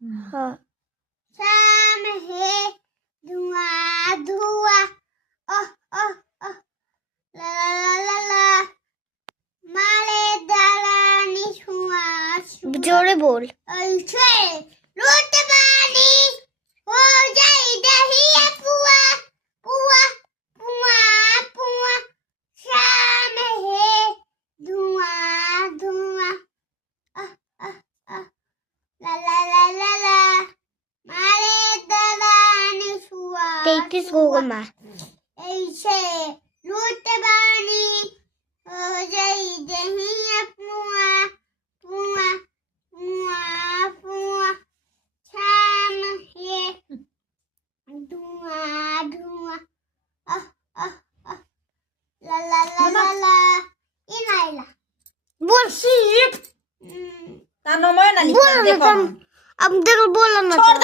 हाँ शाम है धुआं धुआं ओह ओह ओह ला ला ला ला मारे दालानी छुआ छुआ जोरे बोल अलछे लूट पानी हो जाए दही पुआ पुआ पुआ पुआ शाम है धुआं धुआं आह आह आह ला ला ला ला ला मारे दालानी छुआ 33 गोगमा ऐसे लूट पानी हो जाए दही पुआ पुआ पुआ पुआ शाम है धुआं धुआं आह आह आह ला ला ला ला ला इनाइला बोल शीप तानो मैं ना लिखा बोल ना देखो तुम अब देखो बोला ना छोड़